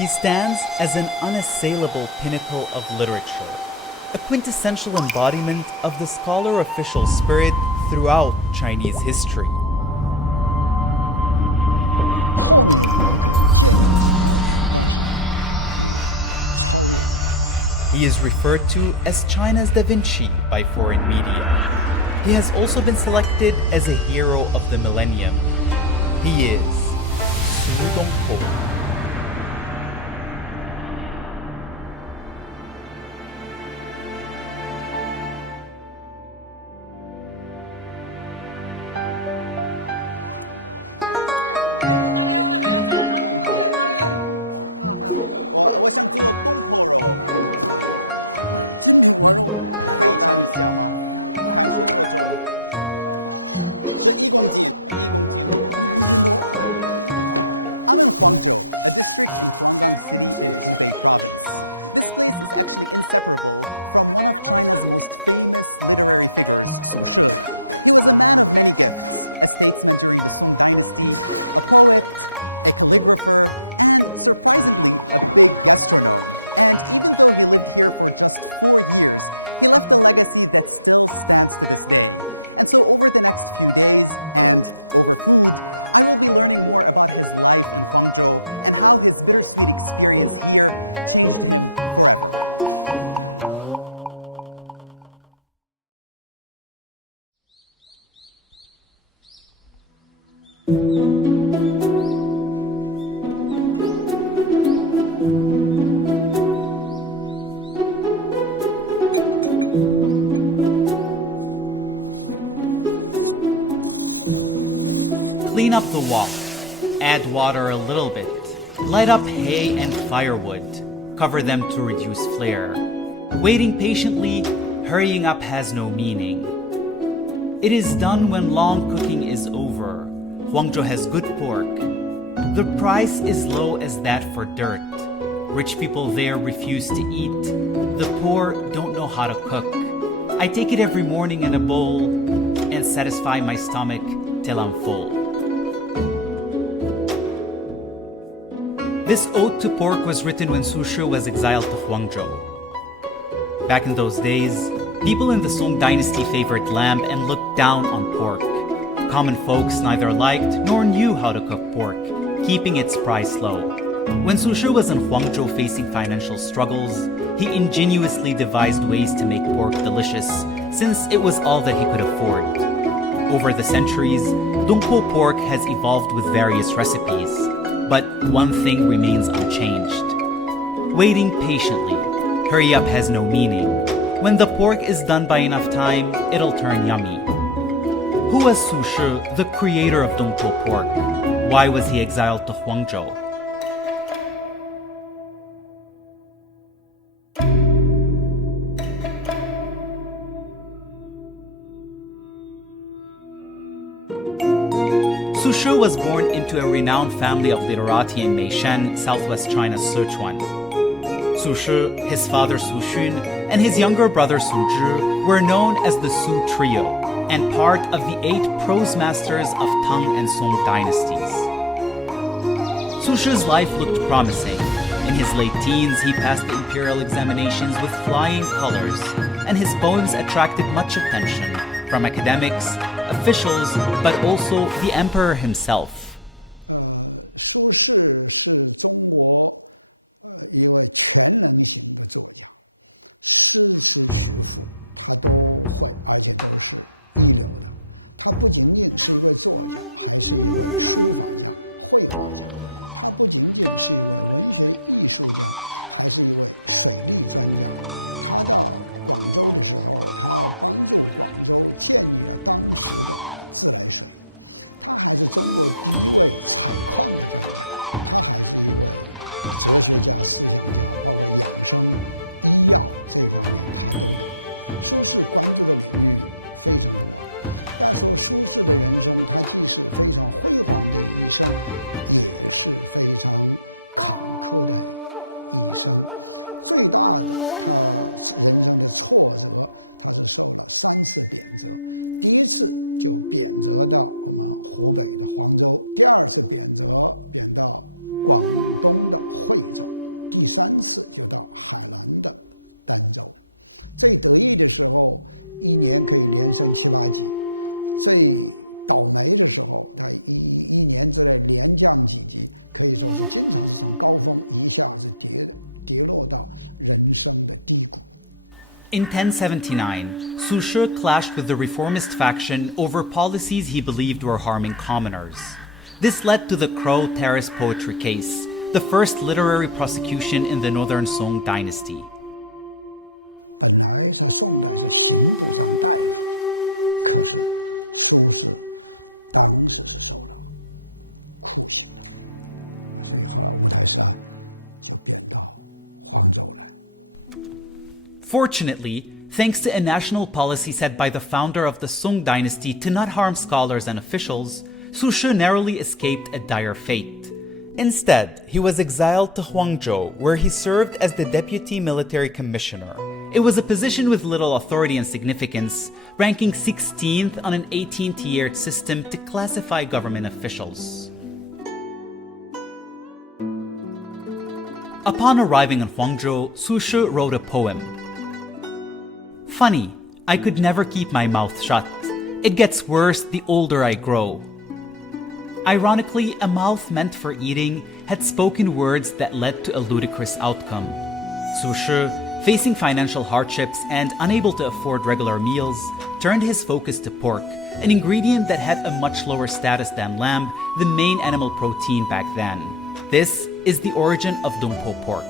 He stands as an unassailable pinnacle of literature, a quintessential embodiment of the scholar-official spirit throughout Chinese history. He is referred to as China's Da Vinci by foreign media. He has also been selected as a hero of the millennium. He is Su Dongpo. Clean up the wall. Add water a little bit. Light up hay and firewood. Cover them to reduce flare. Waiting patiently, hurrying up has no meaning. It is done when long cooking is over. Guangzhou has good pork. The price is low as that for dirt. Rich people there refuse to eat. The poor don't know how to cook. I take it every morning in a bowl and satisfy my stomach till I'm full. This ode to pork was written when Su Shi was exiled to Guangzhou. Back in those days, people in the Song dynasty favored lamb and looked down on pork. Common folks neither liked nor knew how to cook pork, keeping its price low. When Su Shi was in Guangzhou facing financial struggles, he ingeniously devised ways to make pork delicious, since it was all that he could afford. Over the centuries, Dongpo pork has evolved with various recipes, but one thing remains unchanged. Waiting patiently. Hurry up has no meaning. When the pork is done by enough time, it'll turn yummy. Who was Su Shi, the creator of Dongpo pork? Why was he exiled to Guangzhou? Su Shi was born into a renowned family of literati in Meishan, southwest China's Sichuan. Su Shi, his father Su Xun, and his younger brother Su Zhi were known as the Su Trio and part of the 8 prose masters of Tang and Song dynasties. Su Shi's life looked promising. In his late teens, he passed the imperial examinations with flying colors, and his poems attracted much attention from academics, officials, but also the emperor himself. In 1079, Su Shi clashed with the reformist faction over policies he believed were harming commoners. This led to the Crow Terrace poetry case, the first literary prosecution in the Northern Song dynasty. Fortunately, thanks to a national policy set by the founder of the Song dynasty to not harm scholars and officials, Su Shi narrowly escaped a dire fate. Instead, he was exiled to Huangzhou, where he served as the deputy military commissioner. It was a position with little authority and significance, ranking 16th on an 18-tiered system to classify government officials. Upon arriving in Huangzhou, Su Shi wrote a poem. Funny, I could never keep my mouth shut. It gets worse the older I grow. Ironically, a mouth meant for eating had spoken words that led to a ludicrous outcome. Su Shi, facing financial hardships and unable to afford regular meals, turned his focus to pork, an ingredient that had a much lower status than lamb, the main animal protein back then. This is the origin of Dongpo pork.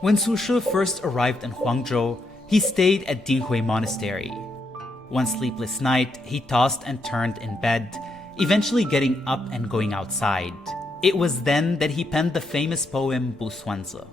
When Su Shi first arrived in Huangzhou, he stayed at Dinghui Monastery. One sleepless night, he tossed and turned in bed, eventually getting up and going outside. It was then that he penned the famous poem Bu Suanzi.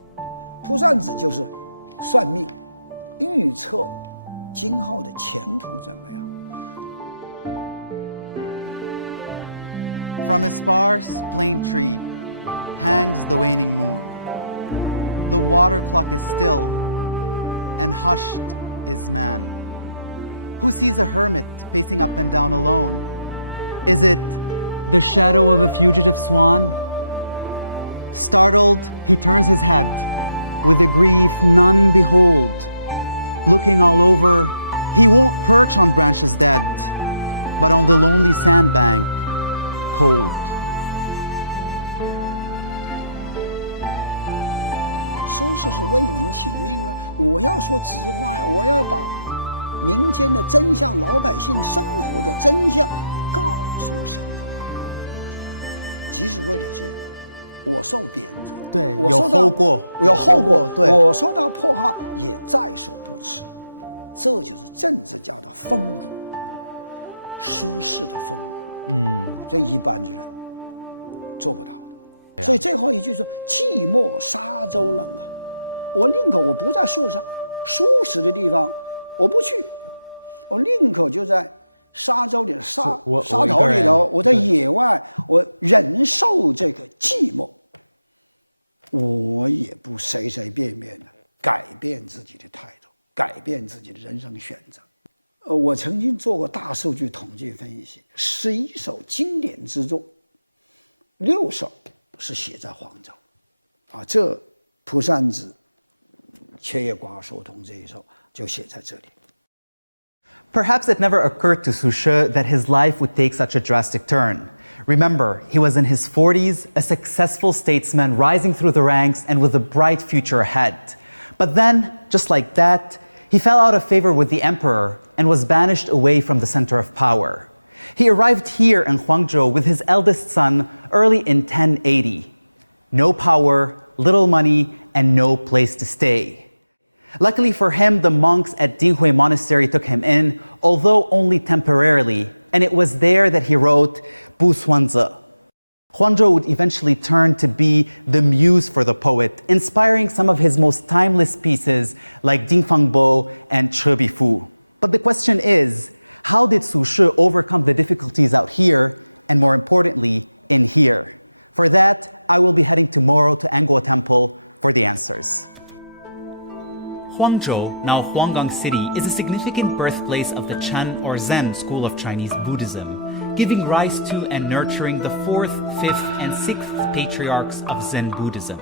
Huangzhou, now Huanggang City, is a significant birthplace of the Chan or Zen school of Chinese Buddhism, giving rise to and nurturing the 4th, 5th, and 6th patriarchs of Zen Buddhism.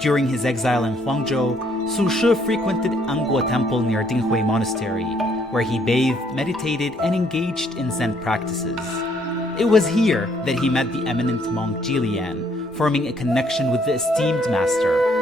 During his exile in Huangzhou, Su Shi frequented Anguo Temple near Dinghui Monastery, where he bathed, meditated, and engaged in Zen practices. It was here that he met the eminent monk Jilian, forming a connection with the esteemed master.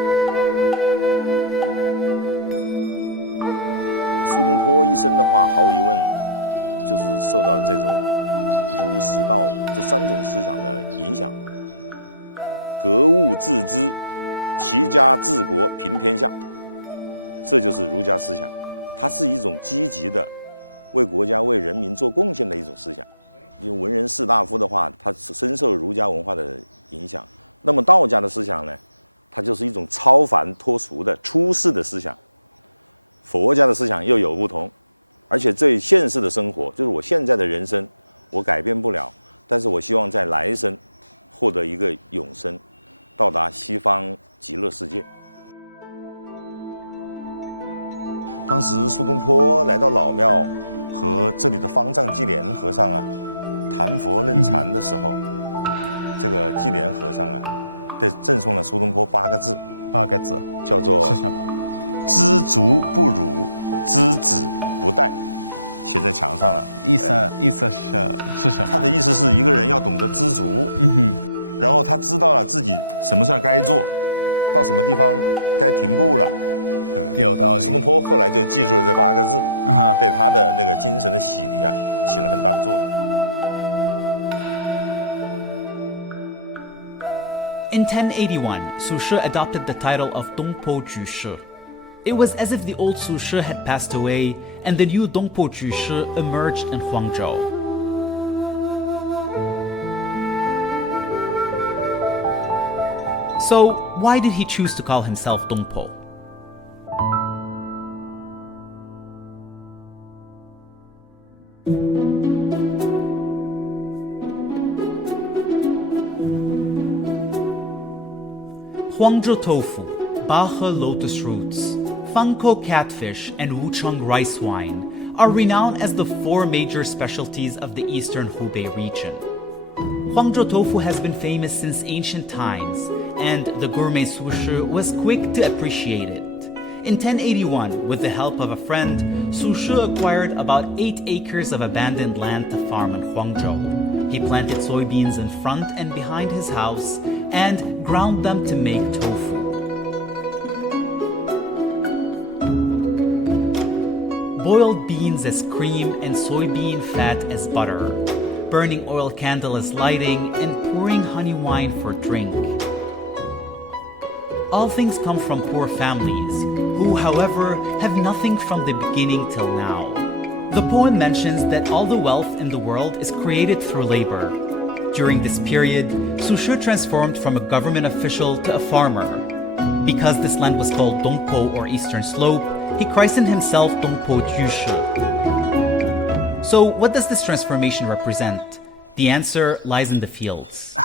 In 1081, Su Shi adopted the title of Dongpo Jushi. It was as if the old Su Shi had passed away and the new Dongpo Jushi emerged in Huangzhou. So, why did he choose to call himself Dongpo? Huangzhou tofu, Bahe lotus roots, Fangkou catfish, and Wuchang rice wine are renowned as the 4 major specialties of the eastern Hubei region. Huangzhou tofu has been famous since ancient times, and the gourmet Su Shi was quick to appreciate it. In 1081, with the help of a friend, Su Shi acquired about 8 acres of abandoned land to farm in Huangzhou. He planted soybeans in front and behind his house and ground them to make tofu. Boiled beans as cream and soybean fat as butter, burning oil candle as lighting, and pouring honey wine for drink. All things come from poor families, who, however, have nothing from the beginning till now. The poem mentions that all the wealth in the world is created through labor. During this period, Su Shi transformed from a government official to a farmer. Because this land was called Dongpo or Eastern Slope, he christened himself Dongpo Jushi. So what does this transformation represent? The answer lies in the fields.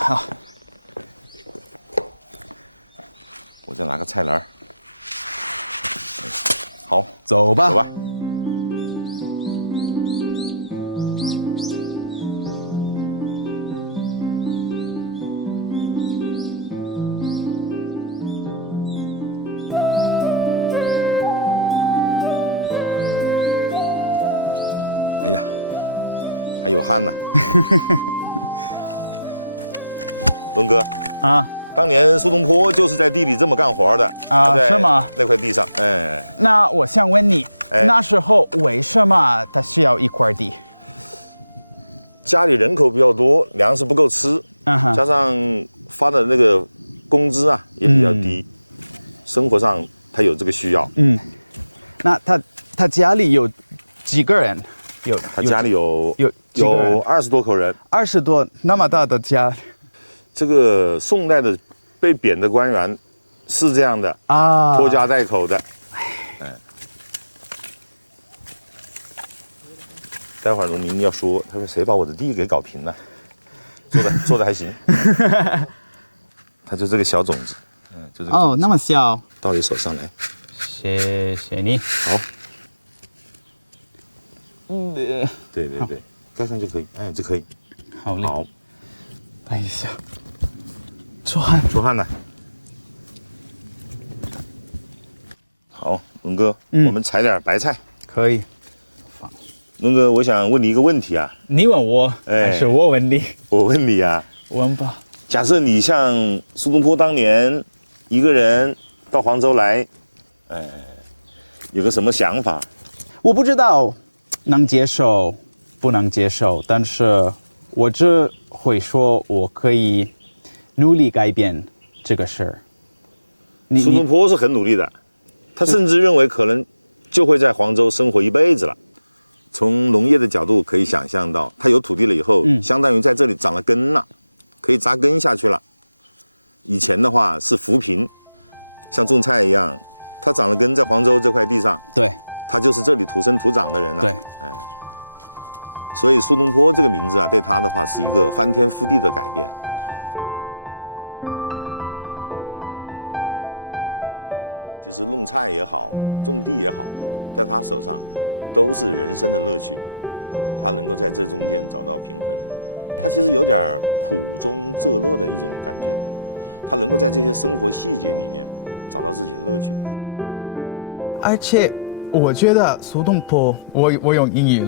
而且我觉得苏东坡，我用英语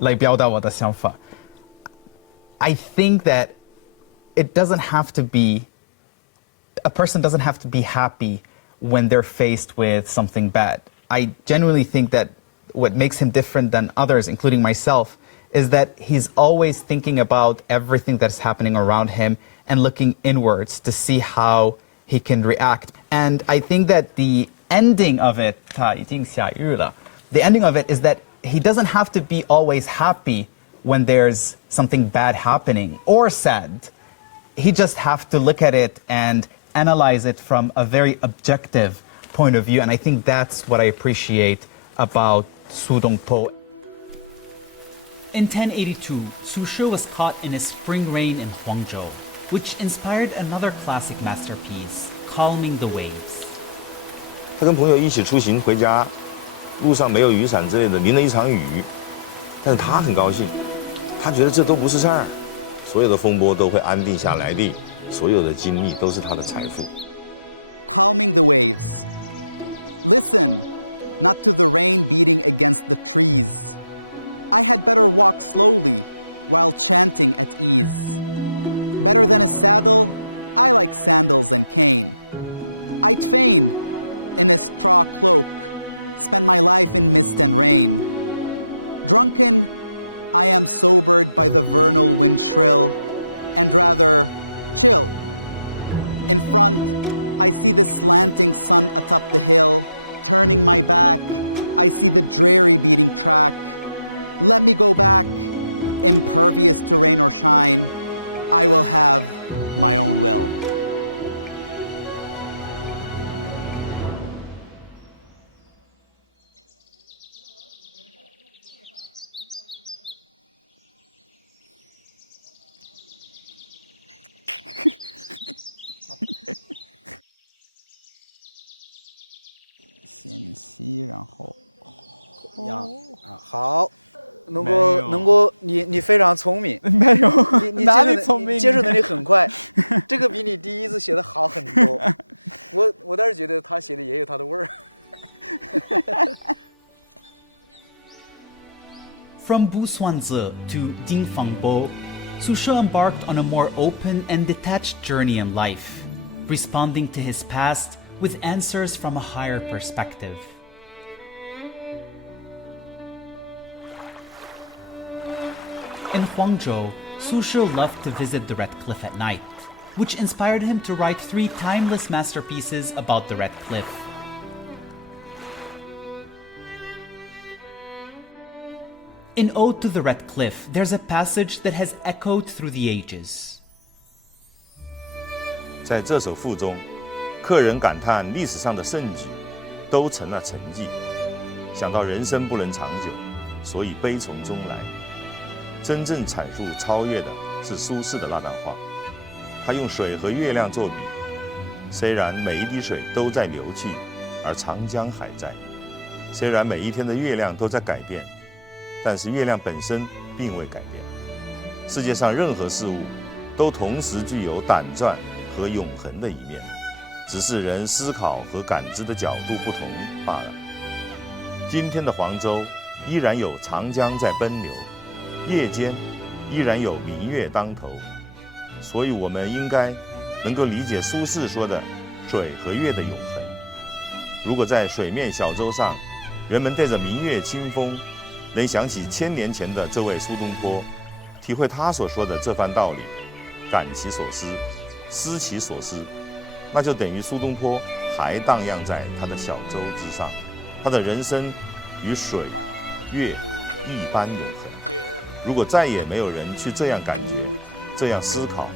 来表达我的想法。I think that it doesn't have to be a person doesn't have to be happy when they're faced with something bad. I genuinely think that what makes him different than others, including myself, is that he's always thinking about everything that's happening around him and looking inwards to see how he can react. And I think that the ending of it, 它已经下雨了. The ending of it is that he doesn't have to be always happy when there's something bad happening or sad. He just have to look at it and analyze it from a very objective point of view. And I think that's what I appreciate about Su Dongpo. In 1082, Su Shi was caught in a spring rain in Huangzhou, which inspired another classic masterpiece, Calming the Waves. 他跟朋友一起出行回家，路上没有雨伞之类的，淋了一场雨，但是他很高兴，他觉得这都不是事儿，所有的风波都会安定下来的，所有的经历都是他的财富。From Bu Suanzi to Ding Fangbo, Su Shi embarked on a more open and detached journey in life, responding to his past with answers from a higher perspective. In Huangzhou, Su Shi loved to visit the Red Cliff at night, which inspired him to write 3 timeless masterpieces about the Red Cliff. In Ode to the Red Cliff, there's a passage that has echoed through the ages. 在这首赋中，客人感叹历史上的盛举都成了沉寂，想到人生不能长久，所以悲从中来。真正阐述超越的是苏轼的那段话，他用水和月亮作比，虽然每一滴水都在流去，而长江还在；虽然每一天的月亮都在改变，但是月亮本身并未改变。世界上任何事物都同时具有短暂和永恒的一面，只是人思考和感知的角度不同罢了。今天的黄州依然有长江在奔流，夜间依然有明月当头，所以我们应该能够理解苏轼说的水和月的永恒。如果在水面小舟上，人们对着明月清风，能想起1000年前的这位苏东坡，体会他所说的这番道理，感其所思，思其所思，那就等于苏东坡还荡漾在他的小舟之上，他的人生与水、月一般永恒。如果再也没有人去这样感觉、这样思考，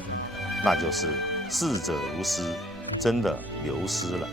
那就是逝者如斯，真的流失了。